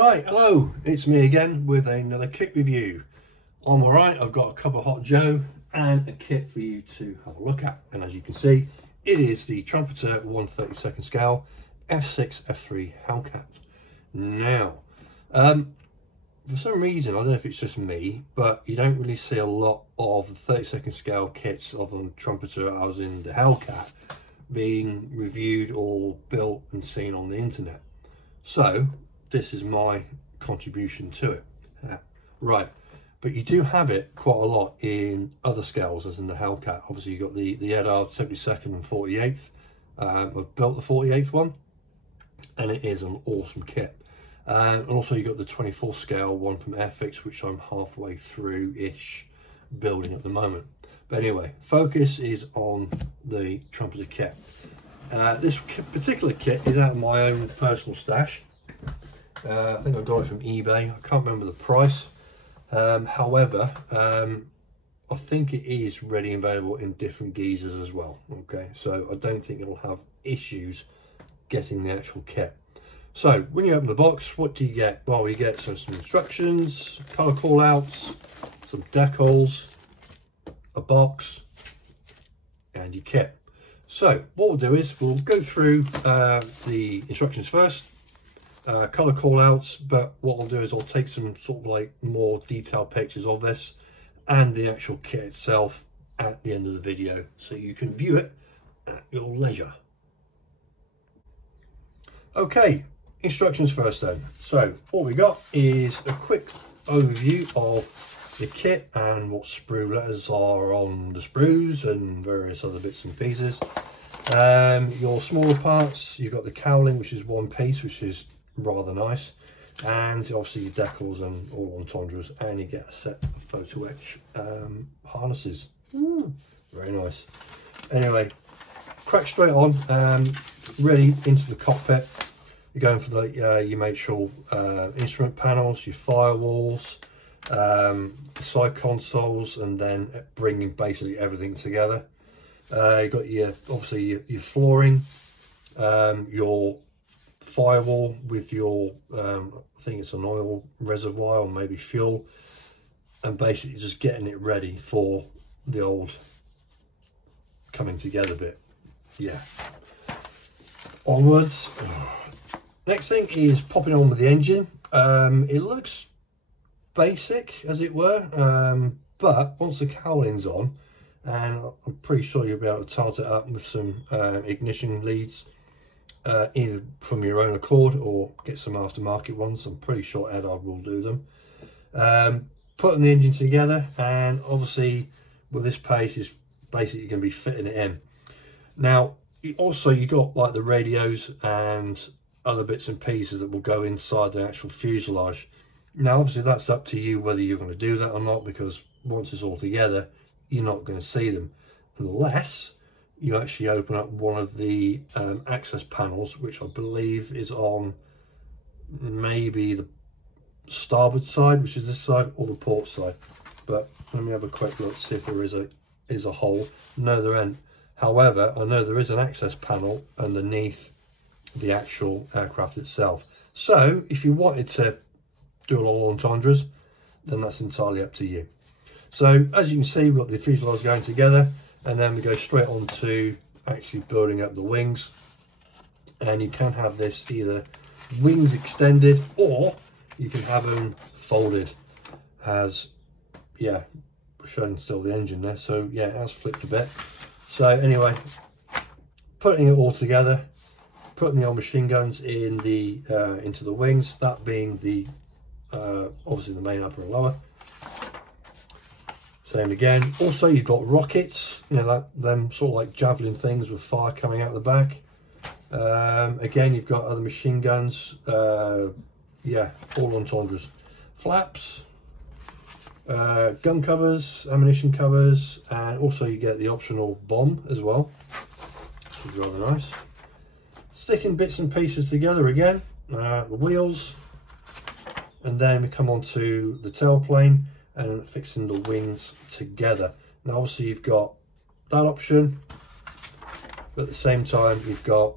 Right, hello, it's me again with another kit review. On my right, I've got a cup of hot Joe and a kit for you to have a look at. And as you can see, it is the Trumpeter 1/32 scale F6-F3 Hellcat. Now, for some reason, I don't know if it's just me, but you don't really see a lot of the 32nd scale kits of the Trumpeter as in the Hellcat being reviewed or built and seen on the internet. So this is my contribution to it. Right, but you do have it quite a lot in other scales as in the Hellcat. Obviously you've got the Edar 72nd and 48th. I've built the 48th one and it is an awesome kit. And also you've got the 24 scale one from F6, which I'm halfway through ish building at the moment. But anyway, focus is on the Trumpeter kit. This particular kit is out of my own personal stash. I think I got it from eBay. I can't remember the price. However, I think it is ready and available in different geezers as well. Okay, so I don't think it'll have issues getting the actual kit. So when you open the box, what do you get? Well, you get some instructions, color call outs, some decals, a box, and your kit. So what we'll do is we'll go through the instructions first. Color call outs, but what I'll do is I'll take some sort of like more detailed pictures of this and the actual kit itself at the end of the video so you can view it at your leisure. Okay, instructions first then. So what we got is a quick overview of the kit and what sprue letters are on the sprues and various other bits and pieces. Your smaller parts, you've got the cowling, which is one piece, which is rather nice, and obviously your decals and all entendres, and you get a set of photo etch harnesses. Very nice. Anyway, crack straight on, ready into the cockpit. You're going for the you make sure instrument panels, your firewalls, side consoles, and then bringing basically everything together. You've got your obviously your flooring, your firewall with your I think it's an oil reservoir or maybe fuel, and basically just getting it ready for the old coming together bit. Yeah, onwards. Next thing is popping on with the engine. It looks basic as it were, but once the cowling's on, and I'm pretty sure you'll be able to tart it up with some ignition leads, either from your own accord or get some aftermarket ones. I'm pretty sure Edar will do them. Putting the engine together, and obviously with this pace is basically going to be fitting it in. Now also you got like the radios and other bits and pieces that will go inside the actual fuselage. Now obviously that's up to you whether you're going to do that or not, because once it's all together you're not going to see them unless you actually open up one of the access panels, which I believe is on maybe the starboard side, which is this side, or the port side. But let me have a quick look to see if there is a hole. No, there ain't. However, I know there is an access panel underneath the actual aircraft itself. So if you wanted to do all entendres, then that's entirely up to you. So as you can see, we've got the fuselage going together, and then we go straight on to actually building up the wings. And you can have this either wings extended, or you can have them folded as, yeah, showing still the engine there. So yeah, it has flipped a bit. So anyway, putting it all together, putting the old machine guns in the into the wings, that being the obviously the main upper and lower. Same again. Also you've got rockets, you know, like them sort of like javelin things with fire coming out the back. Again, you've got other machine guns, yeah, all entendres. Flaps, gun covers, ammunition covers, and also you get the optional bomb as well, which is rather nice. Sticking bits and pieces together again, the wheels, and then we come on to the tailplane and fixing the wings together. Now obviously you've got that option, but at the same time you've got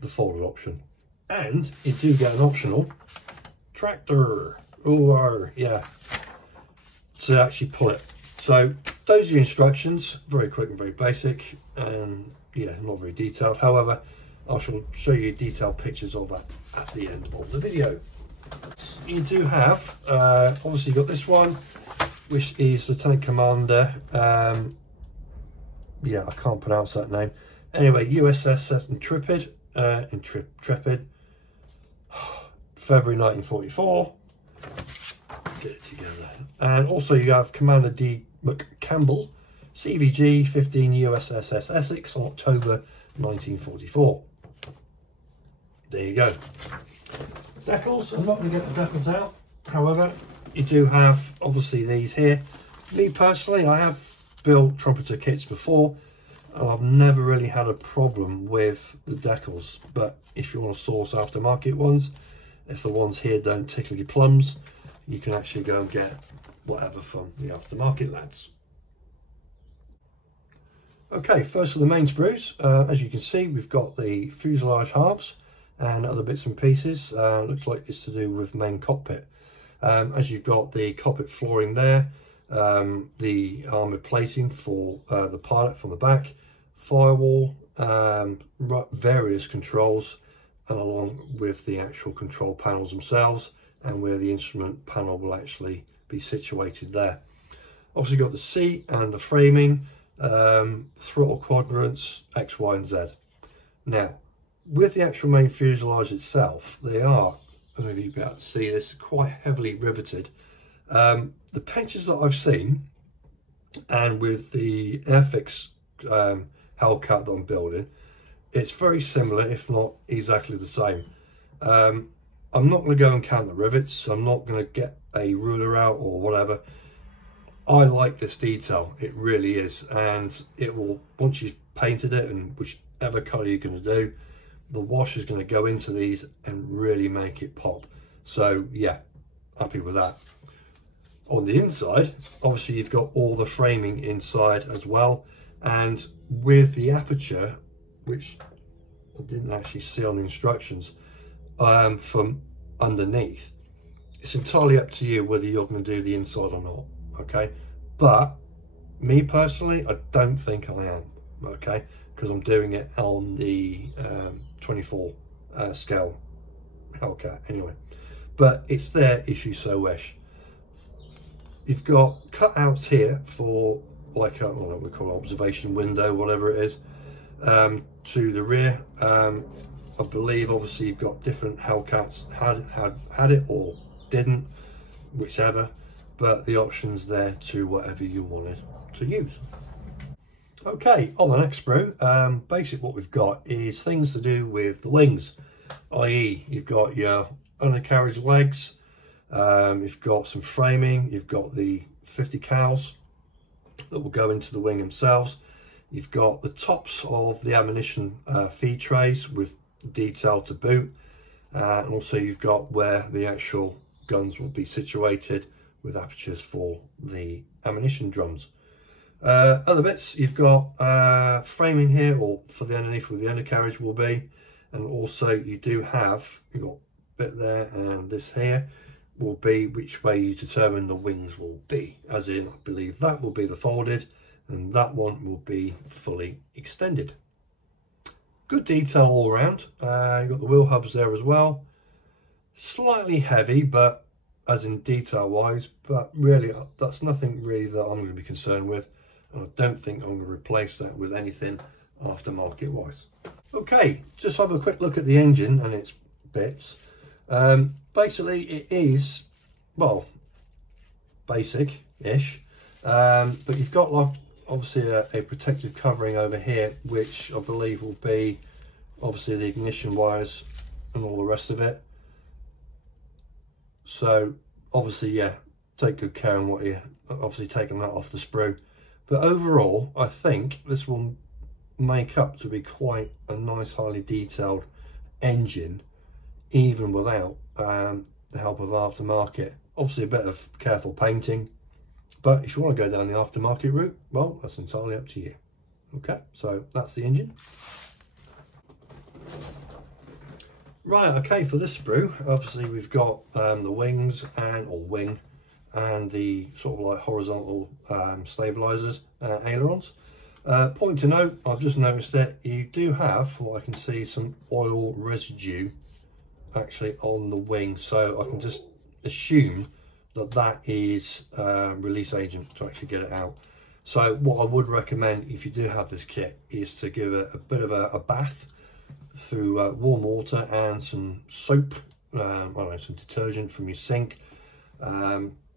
the folded option, and you do get an optional retractor, or yeah, to actually pull it. So those are the instructions, very quick and very basic, and yeah, not very detailed. However, I shall show you detailed pictures of that at the end of the video. You do have, obviously you've got this one, which is Lieutenant Commander, yeah, I can't pronounce that name. Anyway, USS Intrepid, February 1944. Get it together. And also you have Commander D. McCampbell, CVG 15 USS Essex on October 1944. There you go. Decals, I'm not going to get the decals out. However, you do have obviously these here. Me personally, I have built Trumpeter kits before, and I've never really had a problem with the decals. But if you want to source aftermarket ones, if the ones here don't tickle your plums, you can actually go and get whatever from the aftermarket lads. Okay, first of the main sprues, as you can see, we've got the fuselage halves and other bits and pieces. Looks like it's to do with main cockpit. As you've got the cockpit flooring there, the armoured plating for the pilot from the back, firewall, various controls, and along with the actual control panels themselves, and where the instrument panel will actually be situated there. Obviously got the seat and the framing, throttle quadrants, X, Y and Z. Now, with the actual main fuselage itself, they are, I don't know if you'll be able to see this, quite heavily riveted. The pictures that I've seen, and with the F6 Hellcat that I'm building, it's very similar, if not exactly the same. I'm not going to go and count the rivets, so I'm not going to get a ruler out or whatever. I like this detail, it really is, and it will, once you've painted it, and whichever colour you're going to do, the wash is going to go into these and really make it pop. So yeah, happy with that. On the inside, obviously you've got all the framing inside as well, and with the aperture, which I didn't actually see on the instructions, from underneath, it's entirely up to you whether you're going to do the inside or not, okay? But me personally, I don't think I am, okay, because I'm doing it on the 24 scale Hellcat anyway. But it's there if you so wish. You've got cutouts here for, like, I don't know what we call it, observation window, whatever it is, to the rear. I believe obviously you've got different Hellcats had it or didn't, whichever, but the options there to whatever you wanted to use. Okay, on the next sprue, basic what we've got is things to do with the wings, i.e. you've got your undercarriage legs, you've got some framing, you've got the 50 cals that will go into the wing themselves, you've got the tops of the ammunition feed trays with detail to boot, and also you've got where the actual guns will be situated with apertures for the ammunition drums. Other bits, you've got framing here, or for the underneath where the undercarriage will be, and also you do have, you've got a bit there, and this here will be which way you determine the wings will be, as in I believe that will be the folded and that one will be fully extended. Good detail all around. You've got the wheel hubs there as well, slightly heavy, but as in detail wise, but really that's nothing really that I'm going to be concerned with, and I don't think I'm going to replace that with anything aftermarket wise. Okay, just have a quick look at the engine and its bits. Basically it is, well, basic-ish, but you've got like obviously a protective covering over here, which I believe will be obviously the ignition wires and all the rest of it. So obviously, yeah, take good care on what you're obviously taking that off the sprue. But overall, I think this will make up to be quite a nice, highly detailed engine, even without the help of aftermarket. Obviously a bit of careful painting, but if you want to go down the aftermarket route, well, that's entirely up to you. Okay, so that's the engine. Right, okay, for this sprue, obviously we've got the wings wing and the sort of like horizontal stabilizers, ailerons. Point to note, I've just noticed that you do have, from what I can see, some oil residue actually on the wing, so I can just assume that that is release agent to actually get it out. So what I would recommend if you do have this kit is to give it a bit of a bath through warm water and some soap, I don't know, some detergent from your sink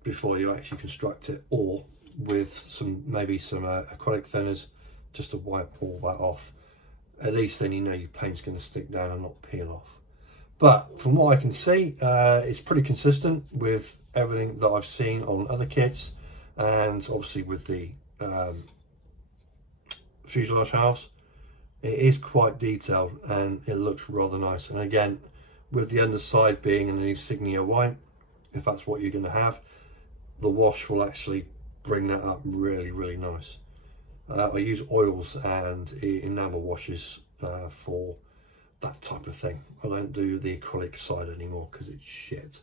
before you actually construct it, or with maybe some acrylic thinners just to wipe all that off. At least then you know your paint's going to stick down and not peel off. But from what I can see, it's pretty consistent with everything that I've seen on other kits, and obviously with the fuselage halves. It is quite detailed and it looks rather nice. And again, with the underside being an insignia white, if that's what you're going to have, the wash will actually bring that up really, really nice. I use oils and enamel washes for that type of thing. I don't do the acrylic side anymore because it's shit.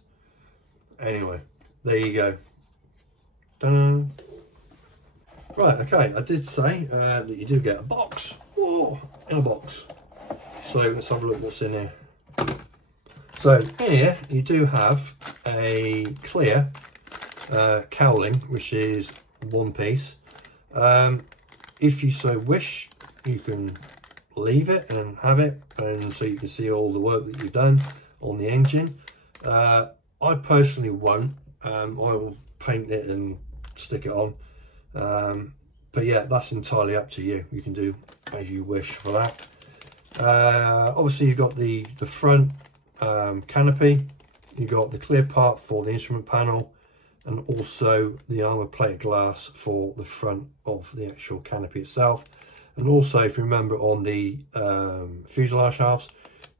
Anyway, there you go. Dun. Right, okay, I did say that you do get a box. Whoa, in a box. So let's have a look what's in here. So in here you do have a clear cowling, which is one piece. If you so wish, you can leave it and have it, and so you can see all the work that you've done on the engine. I personally won't. I will paint it and stick it on. But yeah, that's entirely up to you. You can do as you wish for that. Obviously you've got the front canopy, you've got the clear part for the instrument panel, and also the armor plate glass for the front of the actual canopy itself. And also, if you remember, on the fuselage halves,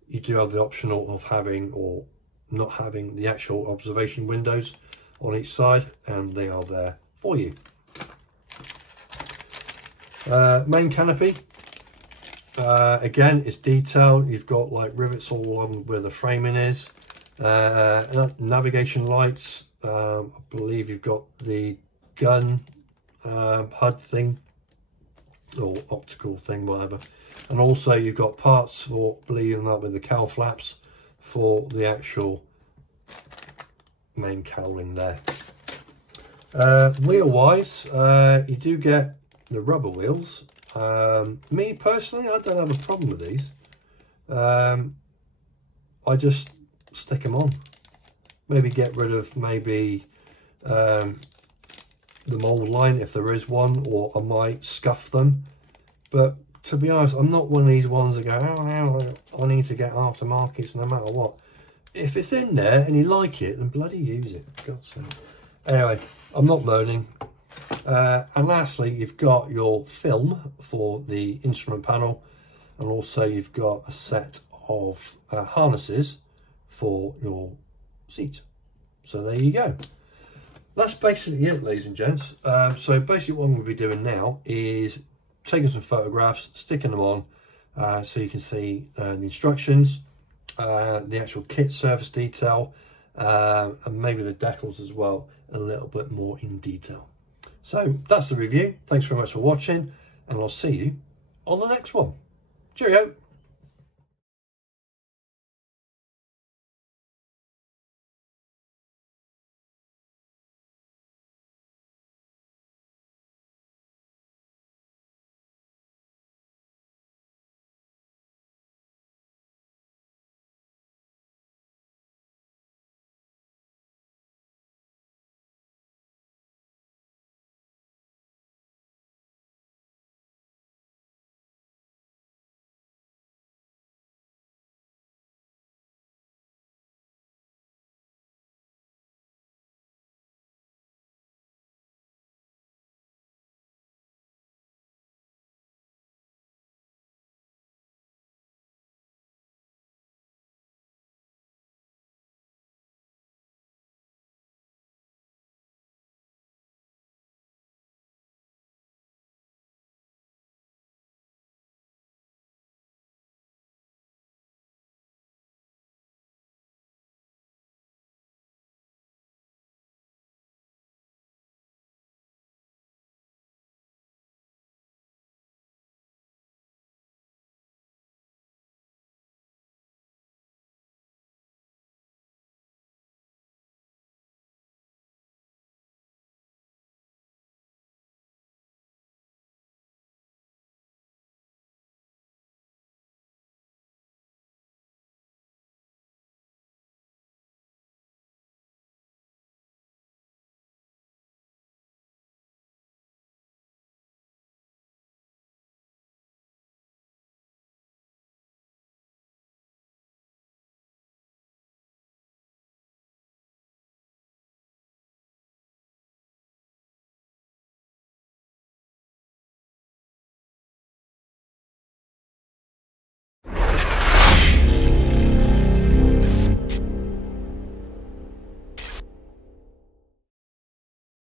you do have the optional of having or not having the actual observation windows on each side, and they are there for you. Main canopy, again, it's detailed. You've got like rivets all along where the framing is, navigation lights. I believe you've got the gun HUD thing or optical thing, whatever, and also you've got parts for, believe it or not, with the cowl flaps for the actual main cowling there. Wheel wise, you do get the rubber wheels. Me personally, I don't have a problem with these. I just stick them on. Maybe get rid of maybe the mold line if there is one, or I might scuff them. But to be honest, I'm not one of these ones that go, oh, I need to get aftermarkets no matter what. If it's in there and you like it, then bloody use it, for God's sake. Anyway, I'm not moaning. And lastly, you've got your film for the instrument panel, and also you've got a set of harnesses for your seat. So there you go. That's basically it, ladies and gents. So basically what I'm going to be doing now is taking some photographs, sticking them on so you can see the instructions, the actual kit surface detail, and maybe the decals as well, a little bit more in detail. So that's the review. Thanks very much for watching, and I'll see you on the next one. Cheerio.